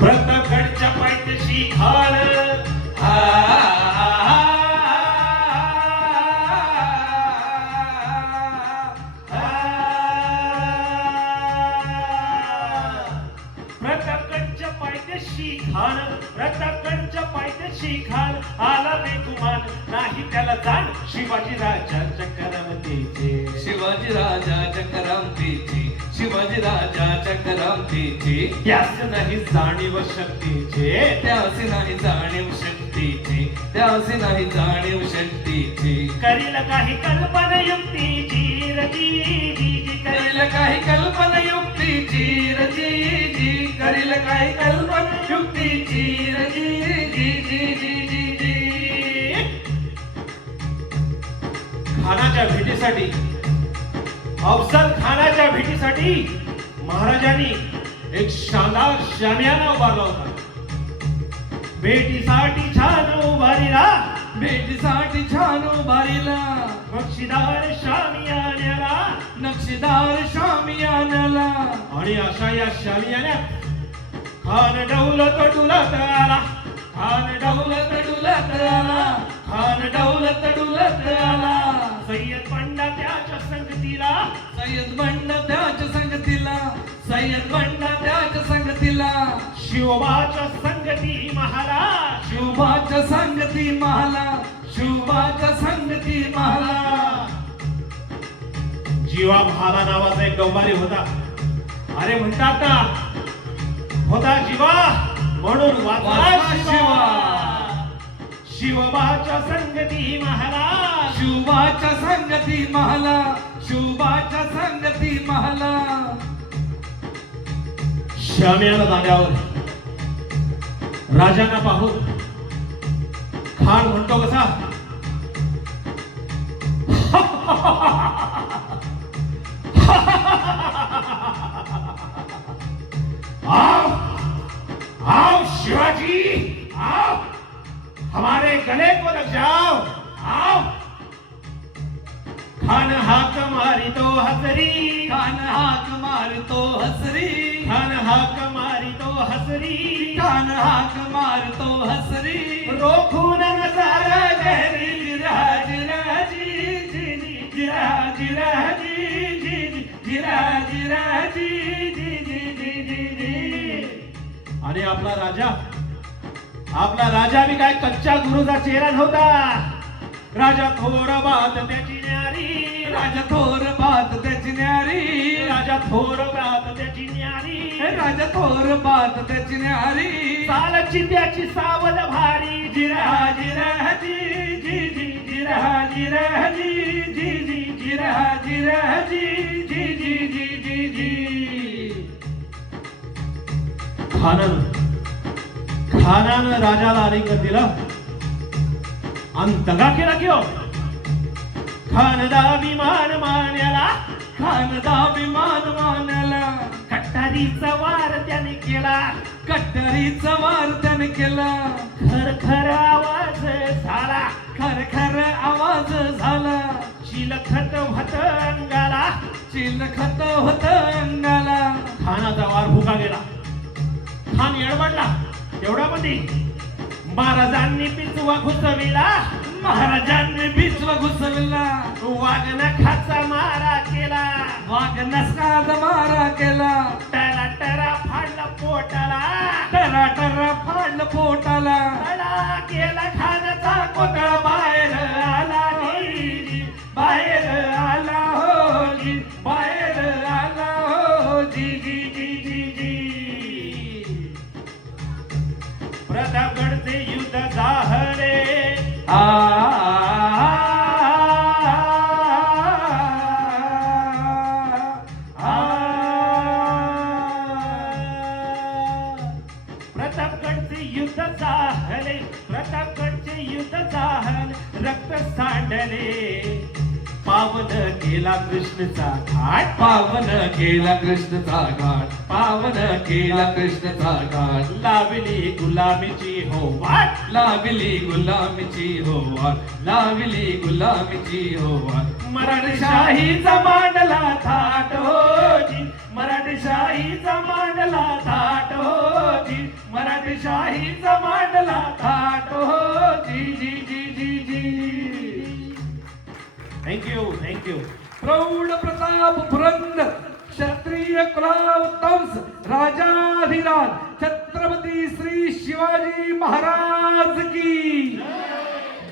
प्रतापगडच्या पायथ्याशी खान प्रतापगडच्या पायथ्याशी खान प्रतापगडच्या पायथ्याशी खान आला बेगुमान नाही त्याला जाण शिवाजी राजाच्या करामतीचे शिवाजी राजाच्या करामतीची शिवाजी राजाच्या करामतीची त्यास नाही जाणीव शक्तीचे त्यासी नाही जाणीव शक्तीची त्यासी नाही जाणीव शक्तीची करील काही कल्पना युक्तीची रजी जी करील काही कल्पना युक्तीची रजी जी करील काही कल्पना युक्तीची रजी जी जी जी जी जी खानाच्या भेटीसाठी अफजल खानाच्या भेटीसाठी महाराजांनी एक शानदार शामियाना उभारला होता. भेटीसाठी छान उभारीला भेटीसाठी छान उभारीला नक्षीदार शामियान्याला नक्षीदार शामियानाला आणि अशा या शामियान्यात खान दौलत डुलत आला खान दौलत डुलत आला खान दौलत डुलत आला सय्यद बंडा त्याच्या संगतीला सय्यद बंडा त्याच्या संगतीला सय्यद बंडा त्याच्या संगतीला शिवबाच्या संगती महाला शिवबाच्या संगती महाला शिवबाच्या संगती महाला जीवा महाला नावाचा एक डोंबारी होता. अरे म्हणतात ना होता जीवा म्हणून वाचला शिवा. शिवबाच्या संगती महाला शिवबाच्या संगती महाला शिवबाच्या संगती महाला शामियाना दांड्यावर राजांना पाहून खान म्हणतो कसा आओ आओ शिवाजी आओ हमारे गले को लग जाओ आओ खान हाक मारी तो हसरी खान हाक मारतो हसरी खान हाक मारी तो हसरी खान हाक मारतो हसरी रोखून नजारा गहरी जिराज राजी जी जी जिराज राजी जी जी जिराज राजी जी जी जी जी जी आणि आपला राजा बी काय कच्च्या गुरुचा चेहरा नव्हता. राजा थोर बात त्याची न्यारी राजा थोर बात त्याची न्यारी राजा थोर बात त्याची न्यारी राजा थोर बात त्याची न्यारी सालची त्याची सावध भारी जिराज राजी जी जी जिराज राजी जी जी जिराज राजी जी जी जी जी जी खानानं राजाला आलिंगन दिलं आणि दगा केला किंवा खानदा विमान मान्याला खानदा विमान मानला कट्टारीचा वार त्याने केला कट्टारीचा वार त्याने केला खर खर आवाज झाला खर खर आवाज झाला चिलखत होत अंगाला चिलखत होत अंगाला खानाचा वार भुका गेला. खान येडबडला तेवढ्यामध्ये महाराजांनी पिचवा घुसविला महाराजांनी बिचवा घुसविला वाघ नखाचा मारा केला वाघ नसकाचा मारा केला टरा टरा फाडला पोटाला टरा टरा फाडलं पोटाला टळा केला खानाचा कोतळा बाहेर आला जी, बाहेर आला हो जी बाहेर आला हो जी जी जी जी जी प्रतापगडचे युद्ध झाले प्रतापगडचे युद्ध झाले प्रतापगडचे युद्ध झाले रक्त सांडले पावन केला कृष्णचा घाट पावन केला कृष्णचा घाट पावन केला कृष्णचा घाट लावली गुलामीची हो वाट लावली गुलामीची हो वाट लावली गुलामीची हो वाट मराठीशाहीचा मांडला थाट हो जी मराठीशाहीचा मांडला थाट हो जी मराठीशाहीचा मांडला थाट हो जी जी जी जी जी थँक्यू प्रौढ प्रताप पुरंदर क्षत्रिय कुलावतंस राजाधिराज छत्रपती श्री शिवाजी महाराज की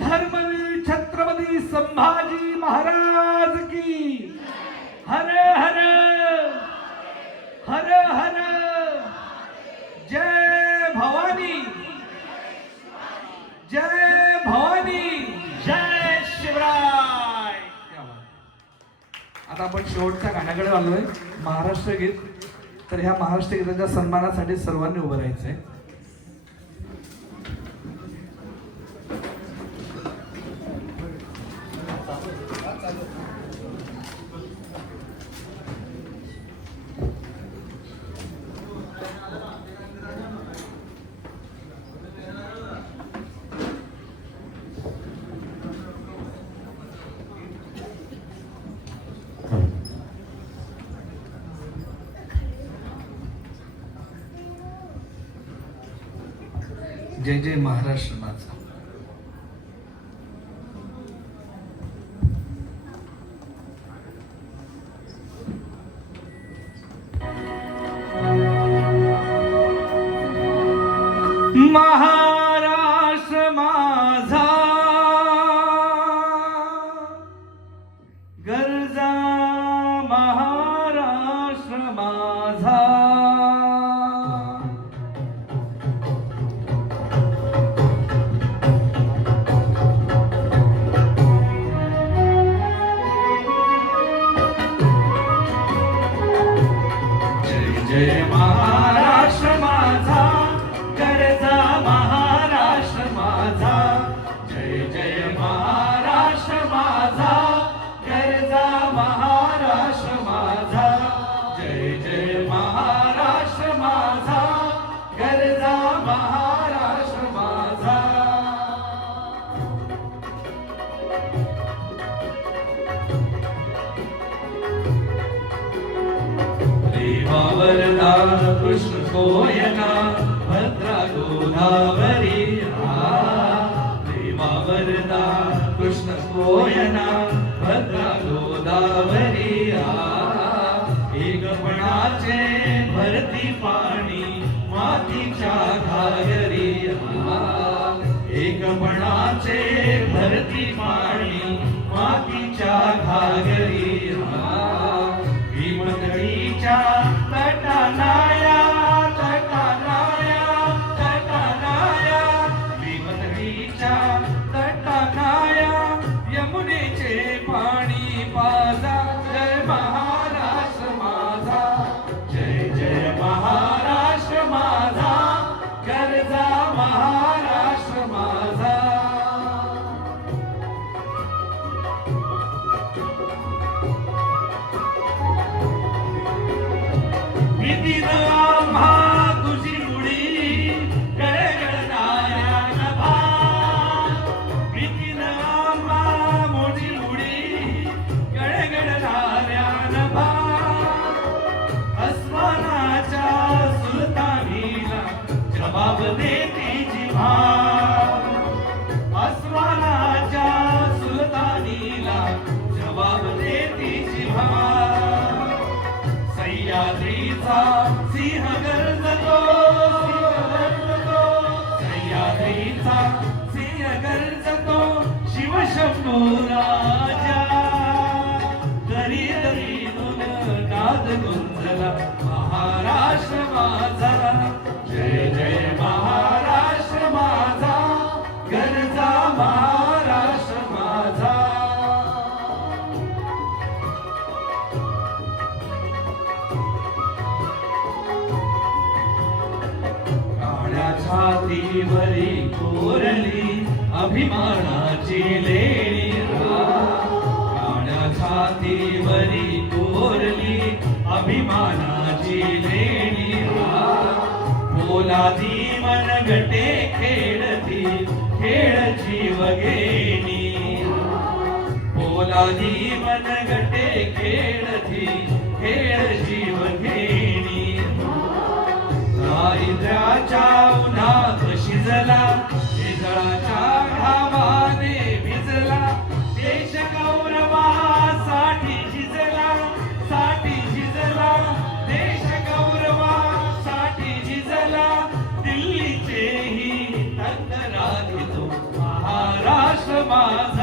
धर्मवीर छत्रपती संभाजी महाराज की हर हर हर हर जय भवानी जय भवानी जय शिवराय. आता आपण शेवटच्या गाण्याकडे आलोय महाराष्ट्र गीत. तर ह्या महाराष्ट्र गीताच्या सन्मानासाठी सर्वांनी उभं राहायचंय. जय जय महाराष्ट्र माझा. महाराष्ट्र माझा गरजा महाराष्ट्र माझा जय महाराष्ट्र माझा गरजा महाराष्ट्र माझा जय जय महाराष्ट्र माझा गरजा महाराष्ट्र माझा जय जय महाराष्ट्र माझा गरजा महाराष्ट्र माझा. वरदान कृष्ण कोयना भद्रा गोदावरी देवा वरदान कृष्ण कोयना भद्रा गोदावरी एकपणाचे भरती पाणी मातीच्या घागरी एकपणाचे भरती पाणी मातीच्या घागरी भीमगडीच्या तटानाया तटानाया तटानाया भीमगडीच्या तटानाया यमुनेचे पाणी पाजा जय महाराष्ट्र माझा जय जय महाराष्ट्र माझा गरजा महाराष्ट्र माझा. भीतीन आम्हा तुझी मुडी गळगळणाऱ्या नभा भीतीन आम्हा मोठी मुडी गळगळणाऱ्या नभा अस्मानाच्या सुलतानीला जबाब देती जिव्हा अस्मानाच्या सुलतानीला जबाब देती जिव्हा सह्याद्रीचा सिंह गर्जतो सह्याद्रीचा सिंह गर्जतो शिवशंभो राजा दरी दरीतून नाद गुंजला महाराष्ट्र माझा जय जय महाराष्ट्र माझा गरजा महाराष्ट्र माझा. छातीवरी कोरली अभिमानाची लेणी काळ्या छाती स्वाभिमानाची लेणी पोलादी मनगटे खेळती खेळ जीव घेणी पोलादी मनगटे खेळती खेळ जीव घेणी दारिद्र्याच्या उन्हात शिजला विजळाच्या घामाने भिजला देश गौरवासाठी झिजला देश गौरवासाठी झिजला दिल्लीचेही तंत्र राखतो महाराष्ट्र माझा